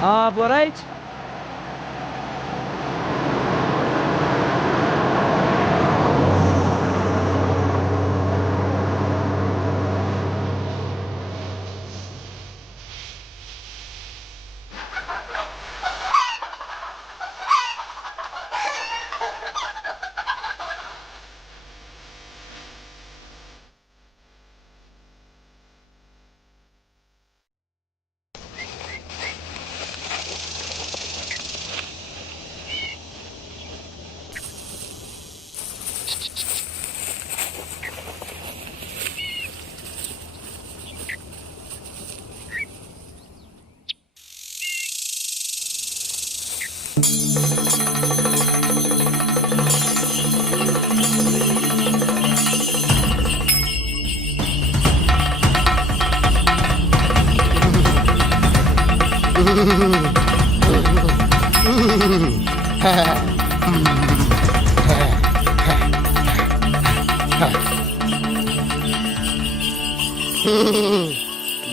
Boa noite.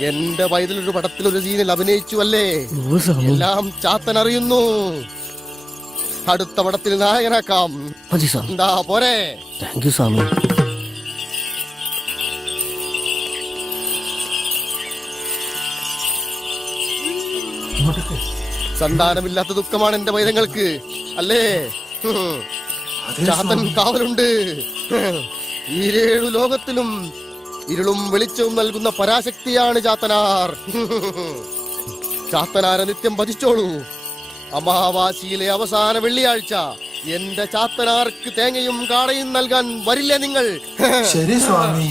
എന്റെ വയതിലൊരു പടത്തിലൊരു സീനിൽ അഭിനയിച്ചു അല്ലേ? എല്ലാം ചാത്തൻ അറിയുന്നു. അടുത്ത പടത്തിൽ നായകനാക്കാം. എന്താ പോരെ? താങ്ക് യു സ്വാമി. സന്താനമില്ലാത്ത ദുഃഖമാണ് എന്റെ വൈദ്യങ്ങൾക്ക് അല്ലേ? ചാത്തൻ കാവലുണ്ട്. ഈ 7 ലോകത്തിലും ഇരുളും വെളിച്ചവും നൽകുന്ന പരാശക്തിയാണ് ചാത്തനാർ. ചാത്തനാരെ നിത്യം ഭജിച്ചോളൂ. അമാവാസിയിലെ അവസാന വെള്ളിയാഴ്ച എന്റെ ചാത്തനാർക്ക് തേങ്ങയും കാടയും നൽകാൻ വരില്ലേ നിങ്ങൾ? ശരി സ്വാമി.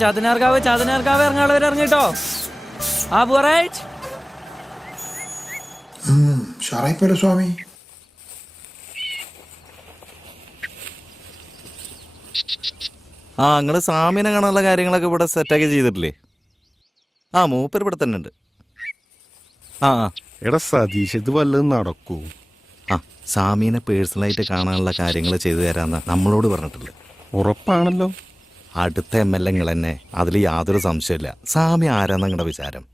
ചാതനാർക്കാവ് ഇറങ്ങാളവർ ഇറങ്ങിട്ടോ. ബുറൈറ്റ് ഷാറായിപ്പോലോ സ്വാമി. നിങ്ങള് സ്വാമിനെ കാണാനുള്ള കാര്യങ്ങളൊക്കെ ഇവിടെ സെറ്റാക്കി ചെയ്തിട്ടില്ലേ? മൂപ്പർ ഇവിടെ തന്നെ ഉണ്ട്. എടാ സതീഷ്, ഇത് വല്ലതും നടക്കൂ? സ്വാമീനെ പേഴ്സണലായിട്ട് കാണാനുള്ള കാര്യങ്ങൾ ചെയ്തു തരാന്ന് നമ്മളോട് പറഞ്ഞിട്ടില്ല. ഉറപ്പാണല്ലോ. അടുത്ത MLA നിങ്ങൾ തന്നെ, അതിൽ യാതൊരു സംശയമില്ല. സ്വാമി ആരാന്ന് നിങ്ങളുടെ വിചാരം?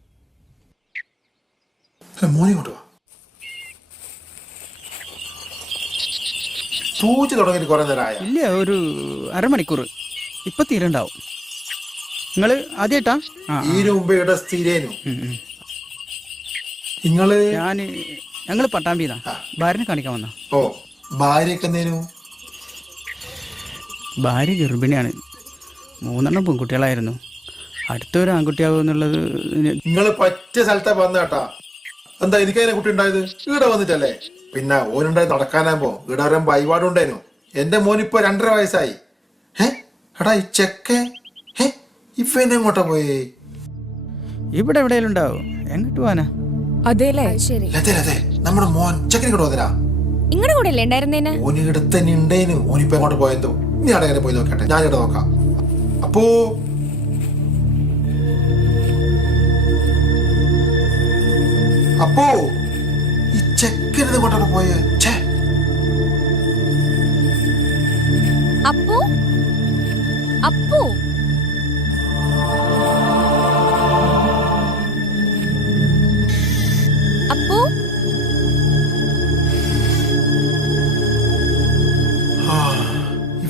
പൂജ തുടങ്ങിയിട്ട് കുറെ നേരമായ? ഇല്ല, ഒരു അരമണിക്കൂർ. ഇപ്പൊ തീരുണ്ടാവും. നിങ്ങള് ആദ്യമായിട്ടാ? ഇതിനു മുമ്പ് ഇവിടെ സ്ഥിരേനു നിങ്ങള്? ഞങ്ങള് പട്ടാമ്പിന്നാ. ഭാര്യനെ കാണിക്കാൻ വന്ന. ഓ, ഭാര്യയൊക്കെ എന്തേനു? ഭാര്യ ഗർഭിണിയാണ്. 3 പെൺകുട്ടികളായിരുന്നു. അടുത്തൊരു ആൺകുട്ടിയാകും എന്നുള്ളത്. നിങ്ങള് പറ്റിയ സ്ഥലത്താ വന്ന കേട്ടാ. എന്താ എനിക്കതിനെ കുട്ടി ഉണ്ടായത്? ഇവിടെ വന്നിട്ടല്ലേ. പിന്നെ ഓനുണ്ടായി നടക്കാനാകുമ്പോ ഇവിടെ വരാൻ വഴിപാടുണ്ടായിരുന്നു. എന്റെ മോനിപ്പോ 2.5 വയസ്സായി. എടാ ഈ ചെക്ക ഇപ്പൊ എന്നെ എങ്ങോട്ടാ പോയേ? ഇവിടെ എവിടെയെങ്കിലും ഉണ്ടാവും. എങ്ങോട്ട് പോവാനാ? അതെ, നമ്മുടെ മോൻ ചെക്കനെ കൂടെ വന്നരാ. ഇങ്ങടെ കൂടെ അല്ലേ ഉണ്ടായിരുന്നേന്? ഓന് ഇടത്ത് തന്നെ ഉണ്ടേനു. ഓനിപ്പോ എങ്ങോട്ട് പോയെന്തോ. നീ അവിടെ എങ്ങനെ പോയി നോക്കട്ടെ, ഞാൻ ഇവിടെ നോക്കാം. അപ്പോ ഈ ചെക്കനെ എങ്ങോട്ടാണ് പോയേ? അപ്പു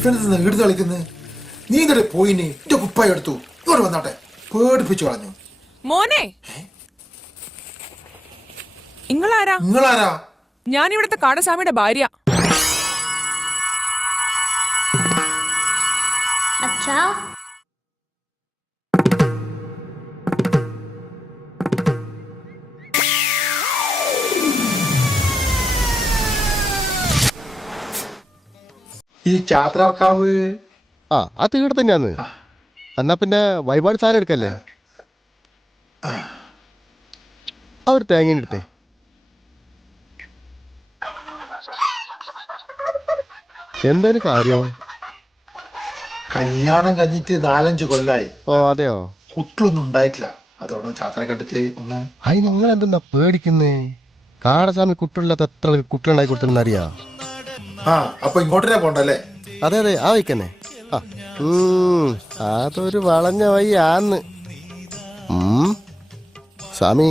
ഇവനെന്താ എടുത്ത് കളിക്കുന്നത്? നീ ഇങ്ങോട്ട് പോയിന് എന്റെ കുപ്പായി എടുത്തു ഇങ്ങോട്ട് വന്നാട്ടെ, പേടിപ്പിച്ചു കളഞ്ഞു. മോനെ, നിങ്ങളാരാ? നിങ്ങളാരാ? ഞാൻ ഇവിടുത്തെ കാടസ്വാമിയുടെ ഭാര്യ. അച്ഛാ, ഈ ചാത്രാർക്കാവ് ആ അത് ഇവിടെ തന്നെയാന്ന്. എന്നാ പിന്നെ വഴിപാട് സാധനം എടുക്കല്ലേ? ആ ഒരു തേങ്ങ എടുത്തേ. എന്തൊരു കാര്യം? കല്യാണം കഴിഞ്ഞിട്ട് 4-5 കൊല്ലായി. ഓ അതെയോ? കുട്ടിലൊന്നും ഉണ്ടായിട്ടില്ല. അതോടെ ചാത്ര കണ്ടിട്ട് ഒന്ന്. അയി നിങ്ങൾ എന്തെന്നാ പേടിക്കുന്നേ? കാടസ്വാമി കുട്ടികളില്ലാത്ത എത്ര കുട്ടികളുണ്ടായി കൊടുത്തെന്ന് അറിയാ? ആ അപ്പൊ ഇങ്ങോട്ടേ പോണ്ടല്ലേ? അതെ അതെ, ആ വയ്ക്കന്നെ. ആ അതൊരു വളഞ്ഞ വഴി ആന്ന്. സ്വാമി